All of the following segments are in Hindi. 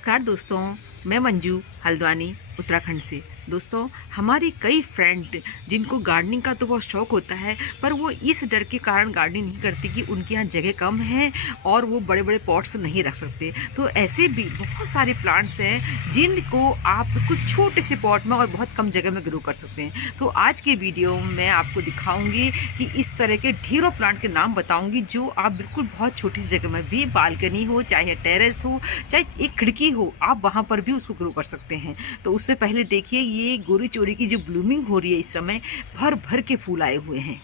नमस्कार दोस्तों, मैं मंजू हल्द्वानी उत्तराखंड से। दोस्तों, हमारे कई फ्रेंड जिनको गार्डनिंग का तो बहुत शौक होता है, पर वो इस डर के कारण गार्डनिंग नहीं करती कि उनके यहाँ जगह कम है और वो बड़े बड़े पॉट्स नहीं रख सकते। तो ऐसे भी बहुत सारे प्लांट्स हैं जिनको आप कुछ छोटे से पॉट में और बहुत कम जगह में ग्रो कर सकते हैं। तो आज के वीडियो में मैं आपको दिखाऊंगी कि इस तरह के ढेरों प्लांट के नाम बताऊंगी जो आप बिल्कुल बहुत छोटी सी जगह में भी, बालकनी हो चाहे टेरेस हो चाहे एक खिड़की हो, आप वहाँ पर भी उसको ग्रो कर सकते हैं। तो उससे पहले देखिए, ये गोरी चोरी की जो ब्लूमिंग हो रही है, इस समय भर भर के फूल आए हुए हैं।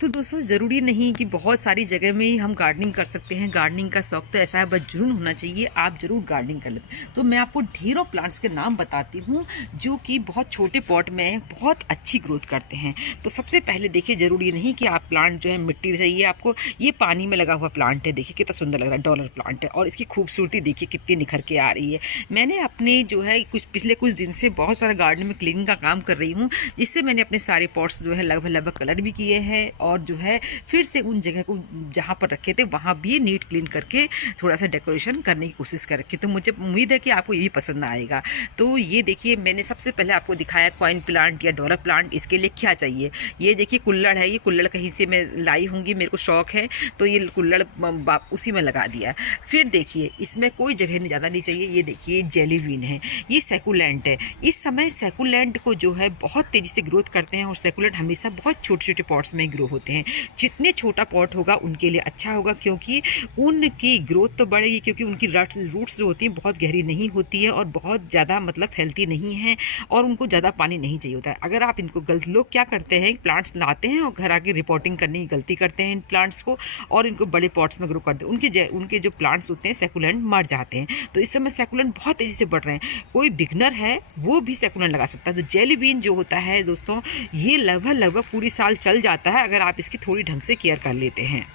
तो दोस्तों, ज़रूरी नहीं कि बहुत सारी जगह में ही हम गार्डनिंग कर सकते हैं। गार्डनिंग का शौक तो ऐसा है, बस जुनून होना चाहिए, आप ज़रूर गार्डनिंग कर लेते। तो मैं आपको ढेरों प्लांट्स के नाम बताती हूँ जो कि बहुत छोटे पॉट में बहुत अच्छी ग्रोथ करते हैं। तो सबसे पहले देखिए, ज़रूरी नहीं कि आप प्लांट जो है मिट्टी चाहिए आपको। ये पानी में लगा हुआ प्लांट है, देखिए कितना सुंदर लग रहा है, डॉलर प्लांट है और इसकी खूबसूरती देखिए कितनी निखर के आ रही है। मैंने अपने जो है पिछले कुछ दिन से बहुत सारा गार्डन में क्लीनिंग का काम कर रही हूँ, जिससे मैंने अपने सारे पॉट्स जो है लगभग कलर भी किए हैं और जो है फिर से उन जगह को जहाँ पर रखे थे वहाँ भी नीट क्लीन करके थोड़ा सा डेकोरेशन करने की कोशिश कर रखी। तो मुझे उम्मीद है कि आपको ये भी पसंद आएगा। तो ये देखिए, मैंने सबसे पहले आपको दिखाया कॉइन प्लांट या डॉलर प्लांट। इसके लिए क्या चाहिए, ये देखिए कुल्हड़ है, ये कुल्हड़ कहीं से मैं लाई होंगी, मेरे को शौक है तो ये कुल्हड़ उसी में लगा दिया। फिर देखिए, इसमें कोई जगह नहीं ज़्यादा नहीं चाहिए। ये देखिए जेलीवीन है, ये सैकुलेंट है। इस समय सैकुलेंट को जो है बहुत तेज़ी से ग्रोथ करते हैं और सैकुलेंट हमेशा बहुत छोटे छोटे पॉट्स में ग्रो होते हैं। जितने छोटा पॉट होगा उनके लिए अच्छा होगा, क्योंकि उनकी ग्रोथ तो बढ़ेगी, क्योंकि उनकी रूट्स जो होती हैं बहुत गहरी नहीं होती है और बहुत ज़्यादा फैलती नहीं है और उनको ज़्यादा पानी नहीं चाहिए होता है। अगर आप इनको लोग क्या करते हैं, प्लांट्स लाते हैं और घर आके रिपोर्टिंग करने की गलती करते हैं इन प्लांट्स को और इनको बड़े पॉट्स में ग्रो करते हैं। उनके जो प्लांट्स होते हैं सैकुलेंट मर जाते हैं। तो इस समय सैकुलेंट बहुत तेज़ी से बढ़ रहे हैं। कोई बिगनर है वो भी सैकुलेंट लगा सकता है। तो जेली बीन जो होता है दोस्तों, ये लगभग पूरी साल चल जाता है अगर आप इसकी थोड़ी ढंग से केयर कर लेते हैं।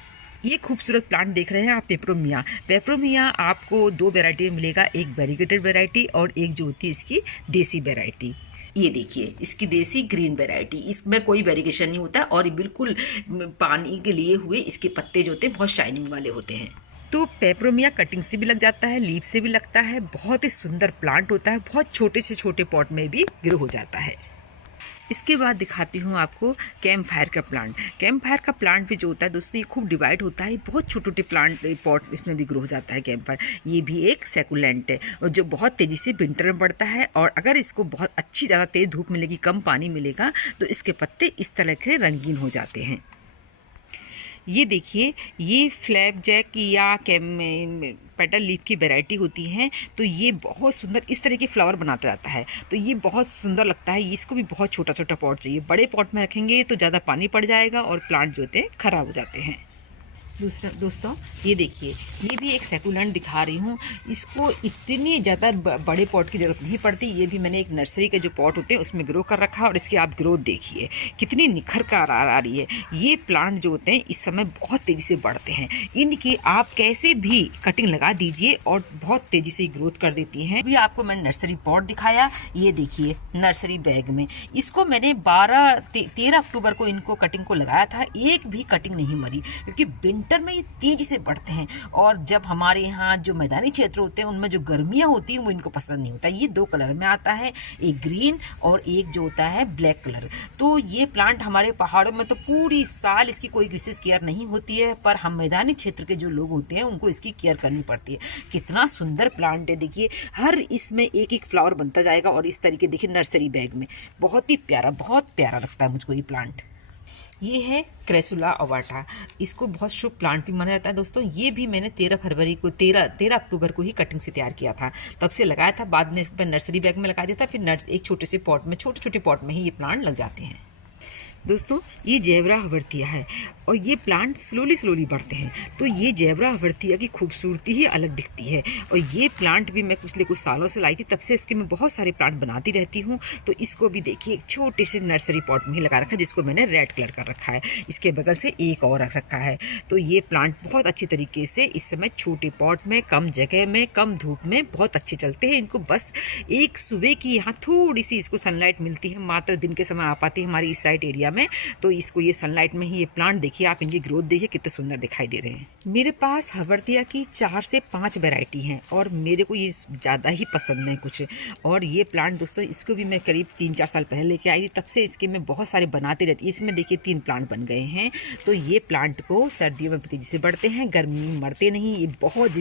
ये खूबसूरत प्लांट देख रहे हैं आप, पेपरोमिया। पेपरोमिया आपको दो वैरायटी में मिलेगा, एक वेरीगेटेड वैरायटी और एक जो होती है इसकी देसी वैरायटी। ये देखिए, इसकी देसी ग्रीन वैरायटी, इसमें कोई वेरिगेशन नहीं होता और ये बिल्कुल पानी के लिए हुए इसके पत्ते जो होते हैं बहुत शाइनिंग वाले होते हैं। तो पेपरोमिया कटिंग से भी लग जाता है, लीफ से भी लगता है, बहुत ही सुंदर प्लांट होता है, बहुत छोटे से छोटे पॉट में भी ग्रो हो जाता है। इसके बाद दिखाती हूँ आपको कैंप फायर का प्लांट। कैंप फायर का प्लांट भी जो होता है दोस्तों, ये खूब डिवाइड होता है, बहुत छोटे छोटे प्लांट पॉट इसमें भी ग्रो हो जाता है कैंप फायर। ये भी एक सैकुलेंट है और जो बहुत तेज़ी से विंटर में बढ़ता है और अगर इसको बहुत अच्छी ज़्यादा तेज़ धूप मिलेगी, कम पानी मिलेगा तो इसके पत्ते इस तरह के रंगीन हो जाते हैं। ये देखिए, ये फ्लैप जैक या पेटल लीफ की वैरायटी होती हैं। तो ये बहुत सुंदर इस तरह के फ्लावर बनाता जाता है, तो ये बहुत सुंदर लगता है। इसको भी बहुत छोटा छोटा पॉट चाहिए, बड़े पॉट में रखेंगे तो ज़्यादा पानी पड़ जाएगा और प्लांट जो होते हैं ख़राब हो जाते हैं। दूसरा दोस्तों, ये देखिए, ये भी एक सैकुलेंट दिखा रही हूँ। इसको इतनी ज़्यादा बड़े पॉट की ज़रूरत नहीं पड़ती। ये भी मैंने एक नर्सरी के जो पॉट होते हैं उसमें ग्रो कर रखा है और इसकी आप ग्रोथ देखिए कितनी निखर कर आ रही है। ये प्लांट जो होते हैं इस समय बहुत तेज़ी से बढ़ते हैं। इनकी आप कैसे भी कटिंग लगा दीजिए और बहुत तेज़ी से ग्रोथ कर देती हैं। अभी आपको मैंने नर्सरी पॉट दिखाया, ये देखिए नर्सरी बैग में। इसको मैंने 13 अक्टूबर को इनको कटिंग को लगाया था, एक भी कटिंग नहीं मरी, क्योंकि विंटर में ये तेजी से बढ़ते हैं और जब हमारे यहाँ जो मैदानी क्षेत्र होते हैं उनमें जो गर्मियाँ होती हैं वो इनको पसंद नहीं होता। ये दो कलर में आता है, एक ग्रीन और एक जो होता है ब्लैक कलर। तो ये प्लांट हमारे पहाड़ों में तो पूरी साल इसकी कोई विशेष केयर नहीं होती है, पर हम मैदानी क्षेत्र के जो लोग होते हैं उनको इसकी केयर करनी पड़ती है। कितना सुंदर प्लांट है, देखिए हर इसमें एक एक फ्लावर बनता जाएगा और इस तरीके देखिए नर्सरी बैग में बहुत ही प्यारा, बहुत प्यारा लगता है मुझको ये प्लांट। ये है क्रेसुला ओवाटा, इसको बहुत शुभ प्लांट भी माना जाता है दोस्तों। ये भी मैंने 13 अक्टूबर को ही कटिंग से तैयार किया था, तब से लगाया था। बाद में इस पर नर्सरी बैग में लगा दिया था, फिर एक छोटे से पॉट में, छोटे छोटे पॉट में ही ये प्लांट लग जाते हैं। दोस्तों, ये जेवरा हवर्तिया है और ये प्लांट स्लोली बढ़ते हैं। तो ये जेवरा हवर्तिया की खूबसूरती ही अलग दिखती है और ये प्लांट भी मैं पिछले कुछ सालों से लाई थी, तब से इसके मैं बहुत सारे प्लांट बनाती रहती हूँ। तो इसको भी देखिए एक छोटे से नर्सरी पॉट में ही लगा रखा है, जिसको मैंने रेड कलर कर रखा है। इसके बगल से एक और रख रखा है। तो ये प्लांट बहुत अच्छी तरीके से इस समय छोटे पॉट में, कम जगह में, कम धूप में बहुत अच्छे चलते हैं। इनको बस एक सुबह की यहाँ थोड़ी सी इसको सनलाइट मिलती है, मात्र दिन के समय आ पाती है हमारी इस साइड एरिया एरिया में। तो इसको ये सनलाइट में ही ये प्लांट देखिए आप, इनकी ग्रोथ देखिए कितने सुंदर दिखाई दे रहे हैं। मेरे पास हवर्तिया की 4 से 5 वैरायटी हैं और मेरे को ये ज़्यादा ही पसंद है कुछ। और ये प्लांट दोस्तों, इसको भी मैं करीब 3-4 साल पहले लेके आई थी, तब से इसके मैं बहुत सारे बनाती रहती है। इसमें देखिए 3 प्लांट बन गए हैं। तो ये प्लांट को सर्दियों में तेजी से बढ़ते हैं, गर्मी में मरते नहीं। ये बहुत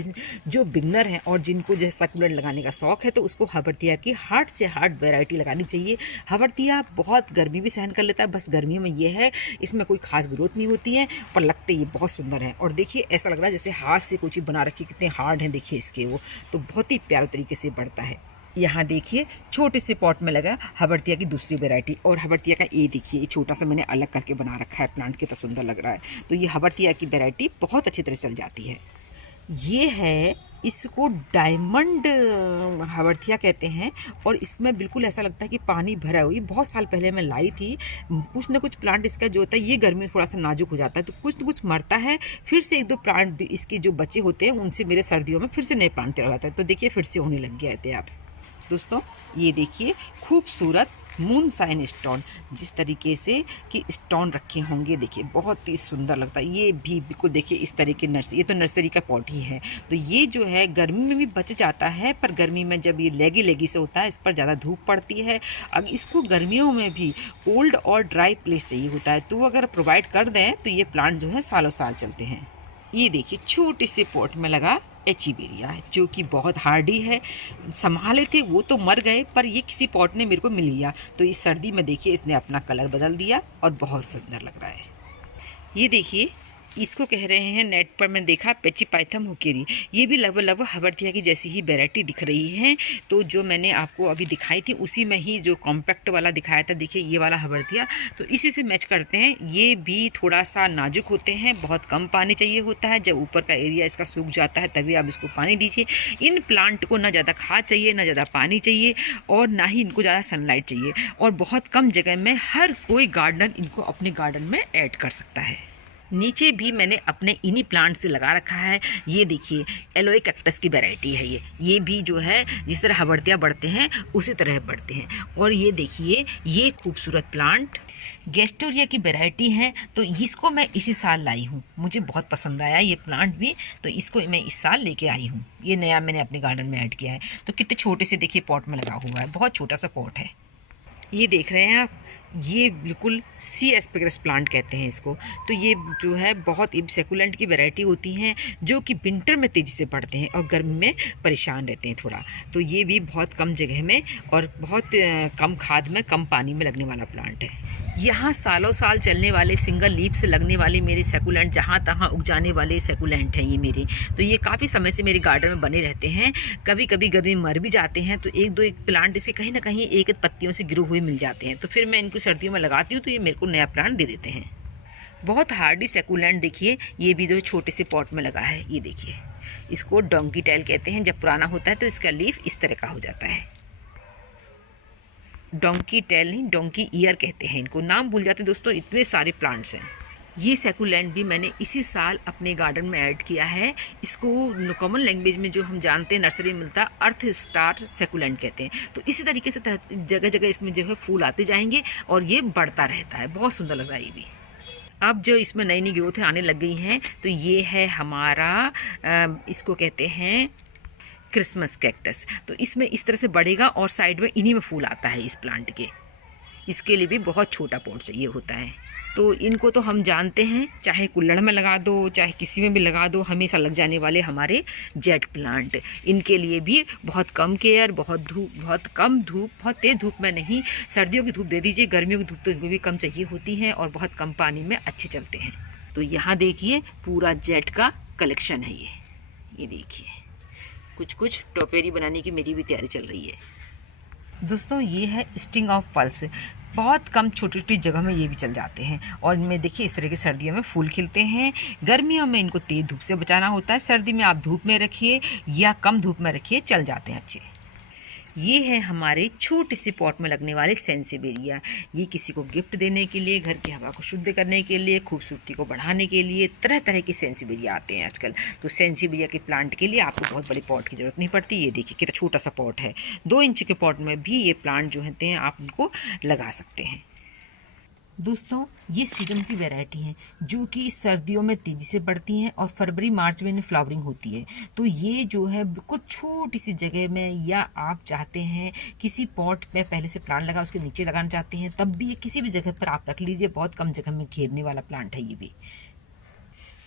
जो बिगनर हैं और जिनको जैसे सक्यूलेंट लगाने का शौक है तो उसको हवर्तिया की हार्ड से हार्ड वैरायटी लगानी चाहिए। हवर्तिया बहुत गर्मी भी सहन कर लेता है, बस गर्मी में ये है इसमें कोई खास ग्रोथ नहीं होती है, पर लगते ये बहुत सुंदर है। और देखिए ऐसा लग रहा है जैसे हाथ से कोई चीज़ बना रखी, कितने हार्ड हैं देखिए इसके वो, तो बहुत ही प्यारे तरीके से बढ़ता है। यहाँ देखिए छोटे से पॉट में लगा हवर्तिया की दूसरी वैरायटी, और हवर्तिया का ये देखिए ये छोटा सा मैंने अलग करके बना रखा है प्लांट, कितना सुंदर लग रहा है। तो ये हवर्तिया की वैरायटी बहुत अच्छी तरह चल जाती है। ये है, इसको डायमंड हवर्तिया कहते हैं और इसमें बिल्कुल ऐसा लगता है कि पानी भरा हुआ। ये बहुत साल पहले मैं लाई थी। कुछ ना कुछ प्लांट इसका जो होता है ये गर्मी में थोड़ा सा नाजुक हो जाता है तो कुछ ना कुछ मरता है, फिर से 1-2 प्लांट भी इसके जो बच्चे होते हैं उनसे मेरे सर्दियों में फिर से नए प्लांट तैयार होता है। तो देखिए फिर से होने लग गया है तैयार। दोस्तों ये देखिए खूबसूरत मून साइन स्टोन, जिस तरीके से कि स्टोन रखे होंगे देखिए बहुत ही सुंदर लगता है। ये भी बिल्कुल देखिए इस तरह के नर्सरी, ये तो नर्सरी का पॉट ही है। तो ये जो है गर्मी में भी बच जाता है, पर गर्मी में जब ये लेगी से होता है इस पर ज़्यादा धूप पड़ती है। अब इसको गर्मियों में भी कोल्ड और ड्राई प्लेस चाहिए होता है, तो अगर प्रोवाइड कर दें तो ये प्लांट जो है सालों साल चलते हैं। ये देखिए छोटे से पॉट में लगा एचीबेरिया है जो कि बहुत हार्डी है। संभाले थे वो तो मर गए, पर ये किसी पॉट ने मेरे को मिल लिया तो इस सर्दी में देखिए इसने अपना कलर बदल दिया और बहुत सुंदर लग रहा है। ये देखिए इसको कह रहे हैं नेट पर मैं देखा पेचिपाइथम हुकेरी, ये भी लगभग हवर्तिया की जैसी ही वैरायटी दिख रही है। तो जो मैंने आपको अभी दिखाई थी उसी में ही जो कॉम्पैक्ट वाला दिखाया था, देखिए ये वाला हवर्तिया, तो इसी से मैच करते हैं। ये भी थोड़ा सा नाजुक होते हैं, बहुत कम पानी चाहिए होता है। जब ऊपर का एरिया इसका सूख जाता है तभी आप इसको पानी दीजिए। इन प्लांट को ना ज़्यादा खाद चाहिए, ना ज़्यादा पानी चाहिए और ना ही इनको ज़्यादा सनलाइट चाहिए, और बहुत कम जगह में हर कोई गार्डनर इनको अपने गार्डन में ऐड कर सकता है। नीचे भी मैंने अपने इन्हीं प्लांट से लगा रखा है। ये देखिए एलोए कैक्टस की वैरायटी है ये भी जो है जिस तरह हवर्तिया बढ़ते हैं उसी तरह बढ़ते हैं। और ये देखिए ये खूबसूरत प्लांट गेस्टोरिया की वैरायटी है, तो इसको मैं इसी साल लाई हूँ। मुझे बहुत पसंद आया ये प्लांट भी, तो इसको मैं इस साल लेके आई हूँ। ये नया मैंने अपने गार्डन में ऐड किया है। तो कितने छोटे से देखिए पॉट में लगा हुआ है, बहुत छोटा सा पॉट है। ये देख रहे हैं आप, ये बिल्कुल सी एस्पेगस प्लांट कहते हैं इसको। तो ये जो है बहुत ही सेकुलेंट की वैरायटी होती हैं जो कि विंटर में तेज़ी से बढ़ते हैं और गर्मी में परेशान रहते हैं थोड़ा। तो ये भी बहुत कम जगह में और बहुत कम खाद में, कम पानी में लगने वाला प्लांट है। यहाँ सालों साल चलने वाले सिंगल लीफ से लगने वाले मेरे सेकुलेंट, जहाँ तहाँ उग जाने वाले सेकुलेंट हैं ये मेरे। तो ये काफ़ी समय से मेरे गार्डन में बने रहते हैं। कभी कभी गर्मी में मर भी जाते हैं, तो 1-2 एक प्लांट इसे कहीं ना कहीं एक पत्तियों से गिरे हुए मिल जाते हैं, तो फिर मैं इनको सर्दियों में लगाती हूँ तो ये मेरे को नया प्लांट दे देते हैं। बहुत हार्डी सेकुलेंट देखिए, ये भी जो छोटे से पॉट में लगा है। ये देखिए इसको डोंकी टेल कहते हैं। जब पुराना होता है तो इसका लीफ इस तरह का हो जाता है। डोंकी टेल नहीं, डोंकी ईयर कहते हैं इनको, नाम भूल जाते दोस्तों, इतने सारे प्लांट्स हैं। ये सेकुलेंट भी मैंने इसी साल अपने गार्डन में ऐड किया है। इसको कॉमन लैंग्वेज में जो हम जानते हैं नर्सरी में मिलता है अर्थ स्टार सेकुलेंट कहते हैं। तो इसी तरीके से जगह जगह इसमें जो है फूल आते जाएंगे और ये बढ़ता रहता है, बहुत सुंदर लग रहा है ये भी। अब जो इसमें नई नई ग्रोथ आने लग गई हैं, तो ये है हमारा इसको कहते हैं क्रिसमस कैक्टस। तो इसमें इस तरह से बढ़ेगा और साइड में इन्हीं में फूल आता है इस प्लांट के। इसके लिए भी बहुत छोटा पॉट चाहिए होता है। तो इनको तो हम जानते हैं, चाहे कुल्हड़ में लगा दो चाहे किसी में भी लगा दो, हमेशा लग जाने वाले हमारे जेट प्लांट। इनके लिए भी बहुत कम केयर, बहुत धूप, बहुत कम धूप, बहुत तेज़ धूप में नहीं, सर्दियों की धूप दे दीजिए, गर्मियों की धूप तो इनको भी कम चाहिए होती है और बहुत कम पानी में अच्छे चलते हैं। तो यहाँ देखिए पूरा जेट का कलेक्शन है ये देखिए, कुछ कुछ टोपेरी बनाने की मेरी भी तैयारी चल रही है। दोस्तों ये है स्टिंग ऑफ पल्स, बहुत कम छोटी छोटी जगह में ये भी चल जाते हैं और इनमें देखिए इस तरह के सर्दियों में फूल खिलते हैं। गर्मियों में इनको तेज़ धूप से बचाना होता है, सर्दी में आप धूप में रखिए या कम धूप में रखिए, चल जाते हैं अच्छे। ये है हमारे छोटे से पॉट में लगने वाले सेंसिबेरिया। ये किसी को गिफ्ट देने के लिए, घर की हवा को शुद्ध करने के लिए, खूबसूरती को बढ़ाने के लिए तरह तरह के सेंसिबेरिया आते हैं आजकल। तो सेंसिबेरिया के प्लांट के लिए आपको बहुत बड़े पॉट की ज़रूरत नहीं पड़ती। ये देखिए कितना छोटा सा पॉट है, 2 इंच के पॉट में भी ये प्लांट जो होते हैं आप उनको लगा सकते हैं। दोस्तों ये सीडम की वैरायटी हैं जो कि सर्दियों में तेज़ी से बढ़ती हैं और फरवरी मार्च में इन्हें फ्लावरिंग होती है। तो ये जो है बिल्कुल छोटी सी जगह में, या आप चाहते हैं किसी पॉट में पहले से प्लांट लगा उसके नीचे लगाना चाहते हैं, तब भी ये किसी भी जगह पर आप रख लीजिए। बहुत कम जगह में घेरने वाला प्लांट है ये भी।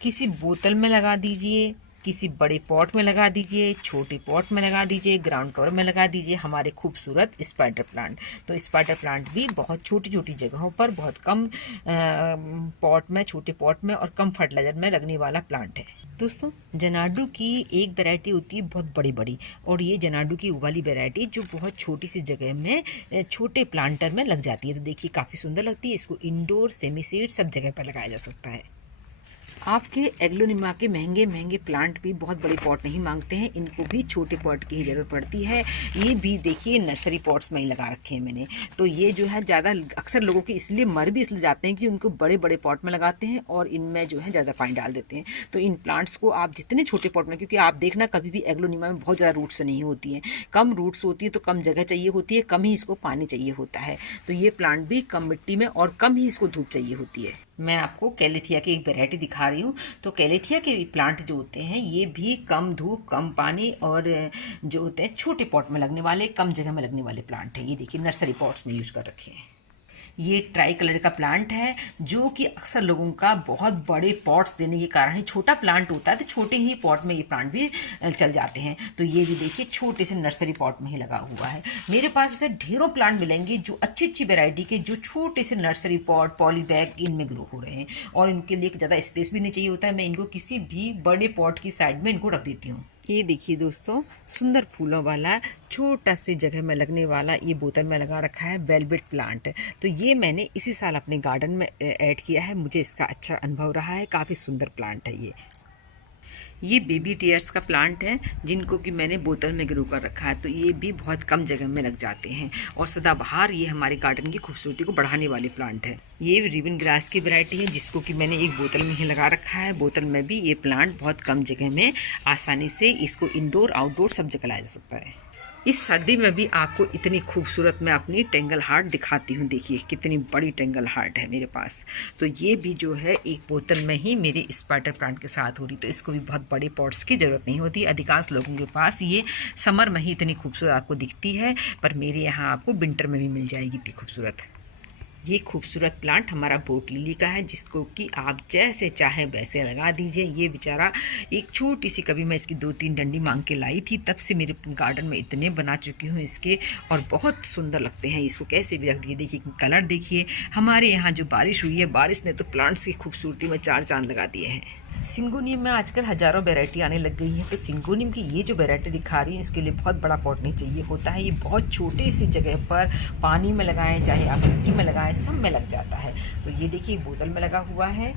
किसी बोतल में लगा दीजिए, किसी बड़े पॉट में लगा दीजिए, छोटे पॉट में लगा दीजिए, ग्राउंड कवर में लगा दीजिए हमारे खूबसूरत स्पाइडर प्लांट। तो स्पाइडर प्लांट भी बहुत छोटी छोटी जगहों पर, बहुत कम पॉट में, छोटे पॉट में और कम फर्टिलाइजर में लगने वाला प्लांट है। दोस्तों जनाडू की एक वैरायटी होती है बहुत बड़ी बड़ी, और ये जनाडू की वाली वैरायटी जो बहुत छोटी सी जगह में छोटे प्लांटर में लग जाती है। तो देखिए काफ़ी सुंदर लगती है। इसको इंडोर, सेमी सीड सब जगह पर लगाया जा सकता है। आपके एग्लोनिमा के महंगे महंगे प्लांट भी बहुत बड़े पॉट नहीं मांगते हैं, इनको भी छोटे पॉट की ही ज़रूरत पड़ती है। ये भी देखिए नर्सरी पॉट्स में ही लगा रखे हैं मैंने। तो ये जो है ज़्यादा अक्सर लोगों के इसलिए मर भी इसलिए जाते हैं कि उनको बड़े बड़े पॉट में लगाते हैं और इनमें जो है ज़्यादा पानी डाल देते हैं। तो इन प्लांट्स को आप जितने छोटे पॉट में, क्योंकि आप देखना कभी भी एग्लोनिमा में बहुत ज़्यादा रूट्स नहीं होती हैं, कम रूट्स होती है, तो कम जगह चाहिए होती है, कम ही इसको पानी चाहिए होता है। तो ये प्लांट भी कम मिट्टी में और कम ही इसको धूप चाहिए होती है। मैं आपको कैलेथिया की एक वैरायटी दिखा रही हूँ। तो कैलेथिया के प्लांट जो होते हैं ये भी कम धूप, कम पानी और जो होते हैं छोटे पॉट में लगने वाले, कम जगह में लगने वाले प्लांट हैं। ये देखिए नर्सरी पॉट्स में यूज कर रखे हैं। ये ट्राई कलर का प्लांट है जो कि अक्सर लोगों का बहुत बड़े पॉट्स देने के कारण ही, छोटा प्लांट होता है तो छोटे ही पॉट में ये प्लांट भी चल जाते हैं। तो ये भी देखिए छोटे से नर्सरी पॉट में ही लगा हुआ है। मेरे पास ऐसे ढेरों प्लांट मिलेंगे जो अच्छी अच्छी वैरायटी के, जो छोटे से नर्सरी पॉट, पॉली बैग इनमें ग्रो हो रहे हैं और इनके लिए ज़्यादा स्पेस भी नहीं चाहिए होता है। मैं इनको किसी भी बड़े पॉट की साइड में इनको रख देती हूँ। ये देखिए दोस्तों सुंदर फूलों वाला छोटा सी जगह में लगने वाला ये बोतल में लगा रखा है वेलवेट प्लांट। तो ये मैंने इसी साल अपने गार्डन में ऐड किया है, मुझे इसका अच्छा अनुभव रहा है। काफ़ी सुंदर प्लांट है ये बेबी टीयर्स का प्लांट है जिनको कि मैंने बोतल में ग्रो कर रखा है। तो ये भी बहुत कम जगह में लग जाते हैं और सदाबहार ये हमारे गार्डन की खूबसूरती को बढ़ाने वाले प्लांट है। ये रिबन ग्रास की वैरायटी है जिसको कि मैंने एक बोतल में ही लगा रखा है। बोतल में भी ये प्लांट बहुत कम जगह में आसानी से इसको इंडोर आउटडोर सब जगह लाया जा सकता है। इस सर्दी में भी आपको इतनी खूबसूरत मैं अपनी टेंगल हार्ट दिखाती हूँ। देखिए कितनी बड़ी टेंगल हार्ट है मेरे पास। तो ये भी जो है एक बोतल में ही मेरे स्पाइडर प्लांट के साथ हो रही। तो इसको भी बहुत बड़े पॉट्स की ज़रूरत नहीं होती। अधिकांश लोगों के पास ये समर में ही इतनी खूबसूरत आपको दिखती है, पर मेरे यहाँ आपको विंटर में भी मिल जाएगी इतनी खूबसूरत। ये खूबसूरत प्लांट हमारा बोट लिली का है जिसको कि आप जैसे चाहे वैसे लगा दीजिए। ये बेचारा एक छोटी सी, कभी मैं इसकी 2-3 डंडी मांग के लाई थी, तब से मेरे गार्डन में इतने बना चुकी हूँ इसके और बहुत सुंदर लगते हैं। इसको कैसे भी रख दिए। देखिए कलर देखिए। हमारे यहाँ जो बारिश हुई है, बारिश ने तो प्लांट्स की खूबसूरती में 4 चांद लगा दिए हैं। सिंगोनियम में आजकल हज़ारों वैरायटी आने लग गई है। तो सिंगोनियम की ये जो वैरायटी दिखा रही है इसके लिए बहुत बड़ा पॉट नहीं चाहिए होता है। ये बहुत छोटी सी जगह पर पानी में लगाएं, चाहे आप मिट्टी में लगाएं, सब में लग जाता है। तो ये देखिए बोतल में लगा हुआ है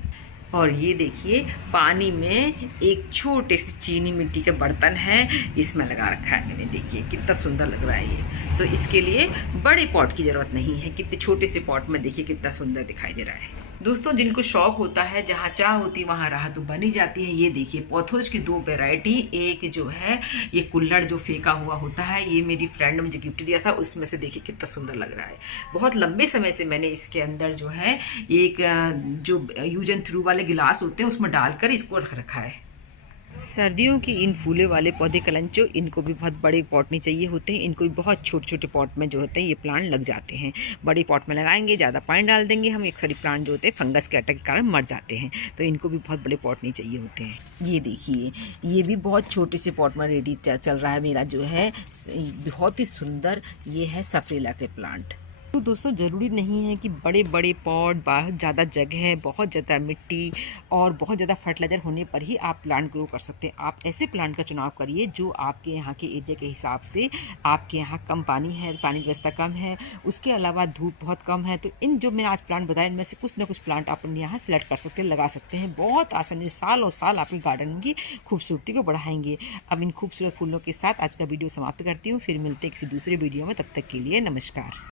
और ये देखिए पानी में एक छोटे से चीनी मिट्टी का बर्तन है, इसमें लगा रखा है मैंने। देखिए कितना सुंदर लग रहा है ये। तो इसके लिए बड़े पॉट की ज़रूरत नहीं है, कितने छोटे से पॉट में देखिए कितना सुंदर दिखाई दे रहा है। दोस्तों जिनको शौक होता है, जहाँ चाह होती वहाँ राह तो बनी जाती है। ये देखिए पौथोज की 2 वैरायटी। एक जो है ये कुल्हड़ जो फेंका हुआ होता है, ये मेरी फ्रेंड ने मुझे गिफ्ट दिया था, उसमें से देखिए कितना सुंदर लग रहा है। बहुत लंबे समय से मैंने इसके अंदर जो है एक जो यूज एंड थ्रू वाले गिलास होते हैं उसमें डालकर इसको रख रखा है। सर्दियों की इन फूले वाले पौधे कलंचो, इनको भी बहुत बड़े पॉट नहीं चाहिए होते हैं। इनको भी बहुत छोटे छोटे पॉट में जो होते हैं ये प्लांट लग जाते हैं। बड़े पॉट में लगाएंगे, ज़्यादा पानी डाल देंगे हम, एक सारी प्लांट जो होते हैं फंगस के अटैक के कारण मर जाते हैं। तो इनको भी बहुत बड़े पॉट नहीं चाहिए होते हैं। ये देखिए ये भी बहुत छोटे से पॉट में रेडी चल रहा है मेरा जो है बहुत ही सुंदर। ये है सफरेला के प्लांट। तो दोस्तों ज़रूरी नहीं है कि बड़े बड़े पॉट, बहुत ज़्यादा जगह, बहुत ज़्यादा मिट्टी और बहुत ज़्यादा फर्टिलाइज़र होने पर ही आप प्लांट ग्रो कर सकते हैं। आप ऐसे प्लांट का चुनाव करिए जो आपके यहाँ के एरिया के हिसाब से, आपके यहाँ कम पानी है, पानी की व्यवस्था कम है, उसके अलावा धूप बहुत कम है। तो इन जो मैंने आज प्लांट बताया इनमें से कुछ ना कुछ प्लांट आप अपने यहाँ सेलेक्ट कर सकते हैं, लगा सकते हैं। बहुत आसानी से सालों साल आपके गार्डन की खूबसूरती को बढ़ाएंगे। अब इन खूबसूरत फूलों के साथ आज का वीडियो समाप्त करती हूँ। फिर मिलते हैं किसी दूसरे वीडियो में, तब तक के लिए नमस्कार।